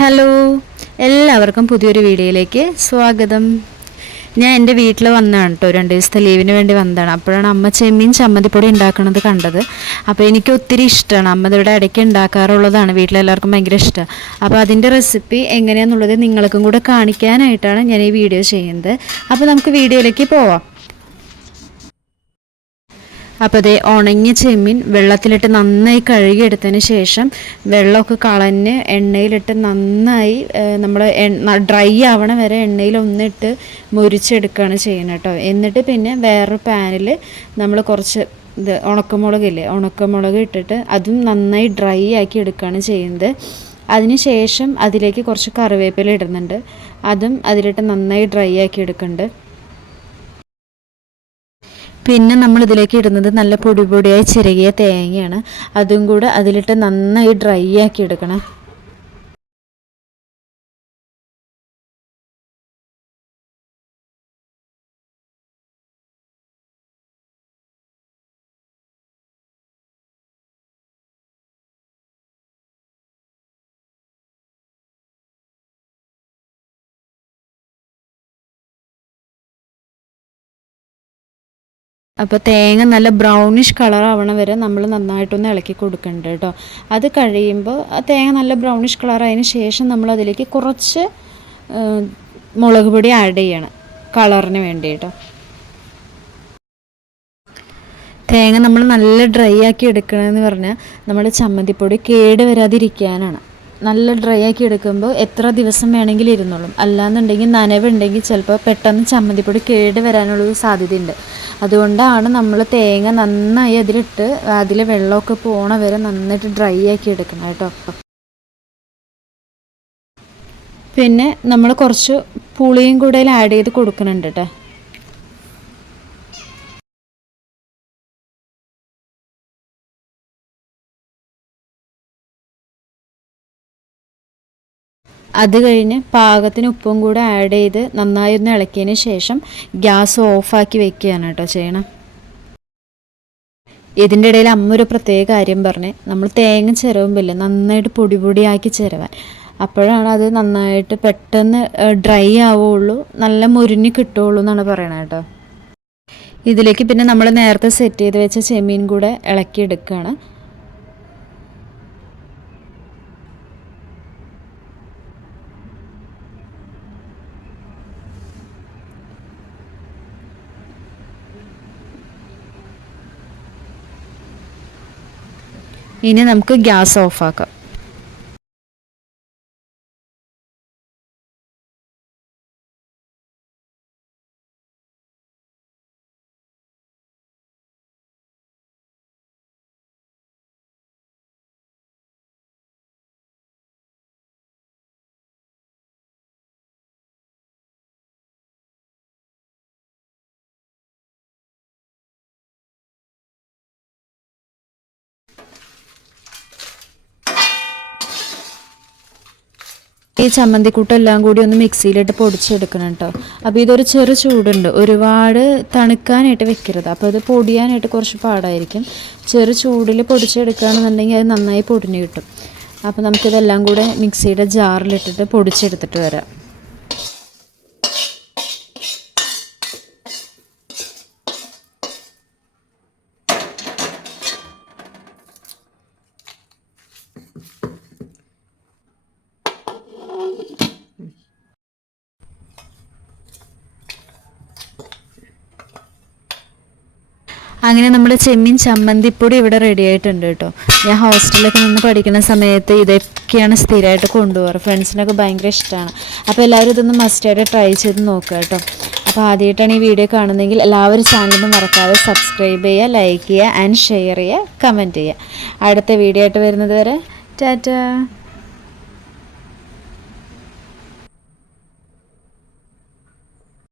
Hello, എല്ലാവർക്കും പുതിയൊരു വീഡിയോയിലേക്ക് സ്വാഗതം. ഞാൻ എൻ്റെ വീട്ടിൽ വന്നതാണ് കേട്ടോ, 2 ദിവസത്തെ ലീവിന് വേണ്ടി വന്നതാണ്. അപ്പോഴാണ് അമ്മ ചെമ്മീൻ ചമ്മന്തിപ്പൊടി ഉണ്ടാക്കുന്നത് കണ്ടത്. അപ്പോൾ എനിക്ക് ഒത്തിരി ഇഷ്ടമാണ്, അമ്മ ഇവിടെ ഇടയ്ക്ക് ഉണ്ടാക്കാറുള്ളതാണ്, വീട്ടിലെല്ലാവർക്കും ഭയങ്കര ഇഷ്ടമാണ്. അപ്പോൾ അതിൻ്റെ റെസിപ്പി എങ്ങനെയാണെന്നുള്ളത് നിങ്ങൾക്കും കൂടെ കാണിക്കാനായിട്ടാണ് ഞാൻ ഈ വീഡിയോ ചെയ്യുന്നത്. അപ്പോൾ നമുക്ക് വീഡിയോയിലേക്ക് പോവാം. അപ്പോൾ അതേ ഉണങ്ങിയ ചെമ്മീൻ വെള്ളത്തിലിട്ട് നന്നായി കഴുകിയെടുത്തതിന് ശേഷം വെള്ളമൊക്കെ കളഞ്ഞ് എണ്ണയിലിട്ട് നന്നായി നമ്മൾ ഡ്രൈ ആവണ വരെ എണ്ണയിൽ ഒന്നിട്ട് മുരിച്ചെടുക്കുകയാണ് ചെയ്യുന്നത് കേട്ടോ. എന്നിട്ട് പിന്നെ വേറൊരു പാനിൽ നമ്മൾ കുറച്ച് ഉണക്കമുളക് ഇട്ടിട്ട് അതും നന്നായി ഡ്രൈ ആക്കി എടുക്കുകയാണ് ചെയ്യുന്നത്. അതിന് ശേഷം അതിലേക്ക് കുറച്ച് കറിവേപ്പില ഇടുന്നുണ്ട്, അതും അതിലിട്ട് നന്നായി ഡ്രൈ ആക്കി എടുക്കുന്നുണ്ട്. പിന്നെ നമ്മൾ ഇതിലേക്ക് ഇടുന്നത് നല്ല പൊടിയായി ചിരകിയ തേങ്ങയാണ്, അതും കൂടെ അതിലിട്ട് നന്നായി ഡ്രൈ ആക്കി എടുക്കണം. അപ്പോൾ തേങ്ങ നല്ല ബ്രൗണിഷ് കളർ ആവണ വരെ നമ്മൾ നന്നായിട്ടൊന്ന് ഇളക്കി കൊടുക്കുന്നുണ്ട് കേട്ടോ. അത് കഴിയുമ്പോൾ ആ തേങ്ങ നല്ല ബ്രൗണിഷ് കളർ ആയതിന് ശേഷം നമ്മൾ അതിലേക്ക് കുറച്ച് മുളക് പൊടി ആഡ് ചെയ്യണം കളറിന് വേണ്ടി കേട്ടോ. തേങ്ങ നമ്മൾ നല്ല ഡ്രൈ ആക്കി എടുക്കണമെന്ന് പറഞ്ഞാൽ നമ്മുടെ ചമ്മന്തിപ്പൊടി കേട് വരാതിരിക്കാനാണ്. നല്ല ഡ്രൈ ആക്കി എടുക്കുമ്പോൾ എത്ര ദിവസം വേണമെങ്കിലും ഇരുന്നോളും. അല്ലാന്നുണ്ടെങ്കിൽ നനവുണ്ടെങ്കിൽ ചിലപ്പോൾ പെട്ടെന്ന് ചമ്മന്തിപ്പൊടി കേട് വരാനുള്ളൊരു സാധ്യതയുണ്ട്. അതുകൊണ്ടാണ് നമ്മൾ തേങ്ങ നന്നായി അതിലിട്ട് അതിൽ വെള്ളമൊക്കെ പോണ വരെ നന്നായിട്ട് ഡ്രൈ ആക്കി എടുക്കണം കേട്ടോ. പിന്നെ നമ്മൾ കുറച്ച് പുളിയും കൂടെ ആഡ് ചെയ്ത് കൊടുക്കുന്നുണ്ട് കേട്ടോ. അത് കഴിഞ്ഞ് പാകത്തിന് ഉപ്പും കൂടെ ആഡ് ചെയ്ത് നന്നായി ഒന്ന് ഇളക്കിയതിന് ശേഷം ഗ്യാസ് ഓഫാക്കി വെക്കുകയാണ് കേട്ടോ ചെയ്യണം. ഇതിൻ്റെ ഇടയിൽ അമ്മ ഒരു പ്രത്യേക കാര്യം പറഞ്ഞ്, നമ്മൾ തേങ്ങ ചിരവുമ്പില്ലേ നന്നായിട്ട് പൊടിയാക്കി ചിരവാൻ, അപ്പോഴാണ് അത് നന്നായിട്ട് പെട്ടെന്ന് ഡ്രൈ ആവുള്ളൂ, നല്ല മുരിഞ്ഞ് കിട്ടുള്ളൂ എന്നാണ് പറയണത് കേട്ടോ. ഇതിലേക്ക് പിന്നെ നമ്മൾ നേരത്തെ സെറ്റ് ചെയ്ത് വെച്ച ചെമ്മീൻ കൂടെ ഇളക്കിയെടുക്കുകയാണ്. ഇനി നമുക്ക് ഗ്യാസ് ഓഫാക്കാം. ഈ ചമ്മന്തിക്കൂട്ടെല്ലാം കൂടി ഒന്ന് മിക്സിയിലിട്ട് പൊടിച്ചെടുക്കണം കേട്ടോ. അപ്പോൾ ഇതൊരു ചെറു ചൂടുണ്ട്, ഒരുപാട് തണുക്കാനായിട്ട് വെക്കരുത്, അപ്പോൾ അത് പൊടിയാനായിട്ട് കുറച്ച് പാടായിരിക്കും. ചെറു ചൂടിൽ പൊടിച്ചെടുക്കുകയാണെന്നുണ്ടെങ്കിൽ അത് നന്നായി പൊടിഞ്ഞ് കിട്ടും. അപ്പോൾ നമുക്കിതെല്ലാം കൂടെ മിക്സിയുടെ ജാറിലിട്ടിട്ട് പൊടിച്ചെടുത്തിട്ട് വരാം. അങ്ങനെ നമ്മൾ ചെമ്മീൻ ചമ്മന്തിപ്പൊടി ഇവിടെ റെഡി ആയിട്ടുണ്ട് കേട്ടോ. ഞാൻ ഹോസ്റ്റലിലൊക്കെ നിന്ന് പഠിക്കുന്ന സമയത്ത് ഇതൊക്കെയാണ് സ്ഥിരമായിട്ട് കൊണ്ടുപോകാറ്, ഫ്രണ്ട്സിനൊക്കെ ഭയങ്കര ഇഷ്ടമാണ്. അപ്പോൾ എല്ലാവരും ഇതൊന്ന് മസ്റ്റായിട്ട് ട്രൈ ചെയ്ത് നോക്കുക കേട്ടോ. അപ്പോൾ ആദ്യമായിട്ടാണ് ഈ വീഡിയോ കാണുന്നതെങ്കിൽ എല്ലാവരും ചാനലൊന്നും മറക്കാതെ സബ്സ്ക്രൈബ് ചെയ്യുക, ലൈക്ക് ചെയ്യുക ആൻഡ് ഷെയർ ചെയ്യുക, കമൻറ്റ് ചെയ്യുക. അടുത്ത വീഡിയോ ആയിട്ട് വരുന്നത് വരെ ടാറ്റാ.